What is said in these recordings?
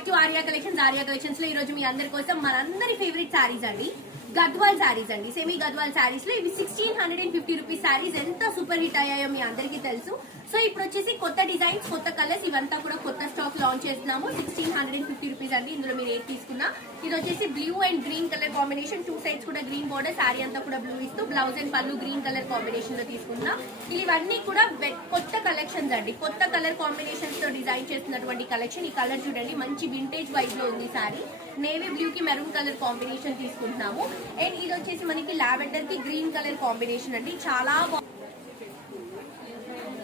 Back to Arya collections. Arya collections లో ఈ రోజు మీ అందరి కోసం మనందరి ఫేవరెట్ సారీస్ అండి, గద్వాల్ సారీస్ అండి. సెమీ గద్వాల్ సారీస్ లో ఇవి 1650 రూపీస్ సారీస్ ఎంత సూపర్ హిట్ అయ్యాయో మీ అందరికీ తెలుసు. సో ఇప్పుడు వచ్చేసి కొత్త డిజైన్స్, కొత్త కలర్స్ ఇవంతా కూడా కొత్త స్టాక్ లాంచ్ చేస్తున్నాము. 1650 రూపీస్ అండి. ఇందులో మీరు ఏది తీసుకున్నా ఇది వచ్చేసి blue and green colour combination, 2 sides కూడా గ్రీన్ బోర్డర్, సారీ అంతా కూడా బ్లూ ఇస్తూ బ్లౌజ్ అండ్ పళ్ళు గ్రీన్ కలర్ కాంబినేషన్ లో తీసుకున్నా. ఇవన్నీ కూడా కొత్త కలెక్షన్స్ అండి, కొత్త కలర్ కాంబినేషన్స్ తో డిజైన్ చేస్తున్నటువంటి కలెక్షన్. ఈ కలర్ చూడండి, మంచి వింటేజ్ వైబ్ లో ఉంది సారీ. నేవీ బ్లూ కి మెరూన్ కలర్ కాంబినేషన్ తీసుకుంటున్నాము. అండ్ ఇది వచ్చేసి మనకి లావెండర్ కి గ్రీన్ కలర్ కాంబినేషన్ అండి. చాలా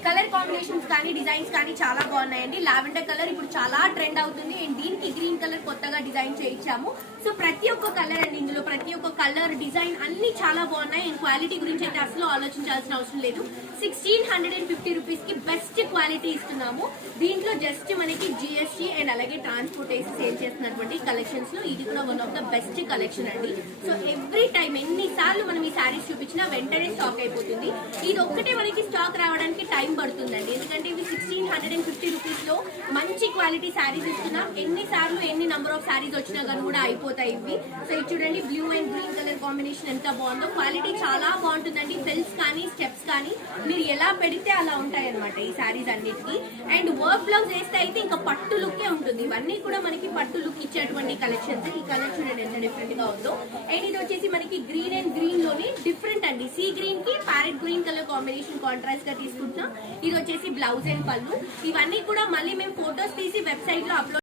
కలర్ కాంబినేషన్స్ కానీ డిజైన్స్ కానీ చాలా బాగున్నాయండి. లావెండర్ కలర్ ఇప్పుడు చాలా ట్రెండ్ అవుతుంది అండ్ దీనికి గ్రీన్ కలర్ కొత్తగా డిజైన్ చేయించాము. సో ప్రతి ఒక్క కలర్ అండి, ఇందులో ప్రతి ఒక్క కలర్ డిజైన్ అన్ని చాలా బాగున్నాయి. అండ్ క్వాలిటీ గురించి అయితే అసలు ఆలోచించాల్సిన అవసరం లేదు. 1650 రూపీస్ కి బెస్ట్ క్వాలిటీ ఇస్తున్నాము. దీంట్లో జస్ట్ మనకి జిఎస్టీ అండ్ అలాగే ట్రాన్స్పోర్ట్ వేసి సేల్ చేస్తున్నటువంటి కలెక్షన్స్ లో ఇది కూడా one of the best collection అండి. సో ఎవ్రీ టైం ఎన్నిసార్లు మనం ఈ శారీస్ చూపించినా వెంటనే స్టాక్ అయిపోతుంది. ఇది ఒక్కటే మనకి స్టాక్ రావడానికి టైం పడుతుందండి, ఎందుకంటే ఇవి 1650 రూపీస్ లో మంచి క్వాలిటీ శారీస్ ఇస్తున్నాం. ఎన్నిసార్లు ఎన్ని నంబర్ ఆఫ్ శారీస్ వచ్చినా కానీ కూడా అయిపోతాయి ఇవి. సో ఇది చూడండి, blue and green colour combination ఎంత బాగుందో. క్వాలిటీ చాలా బాగుంటుందండి. ఫెల్స్ కానీ స్టెప్స్ కానీ మీరు ఎలా పెడితే అలా ఉంటాయి అనమాట ఈ శారీస్ అన్నిటికీ. అండ్ వర్క్ బ్లౌజ్ వేస్తే అయితే ఇంకా పట్టు లుక్కే ఉంటుంది. ఇవన్నీ కూడా మనకి పట్టు లుక్ ఇచ్చేటువంటి కలెక్షన్స్. ఈ కలర్ చూడండి ఎంత డిఫరెంట్ గా ఉందో. అండ్ ఇది వచ్చేసి మనకి గ్రీన్ అండ్ గ్రీన్ లోనే డిఫరెంట్ అండి. సీ గ్రీన్ కి parrot green colour combination contrast గా తీసుకుంటున్నాం. ఇది వచ్చేసి బ్లౌజ్ అండ్ పళ్ళు. ఇవన్నీ కూడా మళ్ళీ మేము ఫోటోస్ తీసి వెబ్సైట్ లో అప్లోడ్